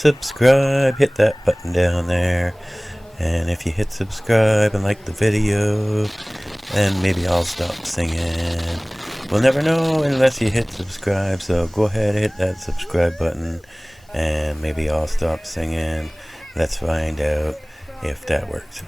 subscribe, hit that button down there. And if you hit subscribe and like the video, then maybe I'll stop singing. We'll never know unless you hit subscribe, so go ahead, hit that subscribe button, and maybe I'll stop singing. Let's find out if that works.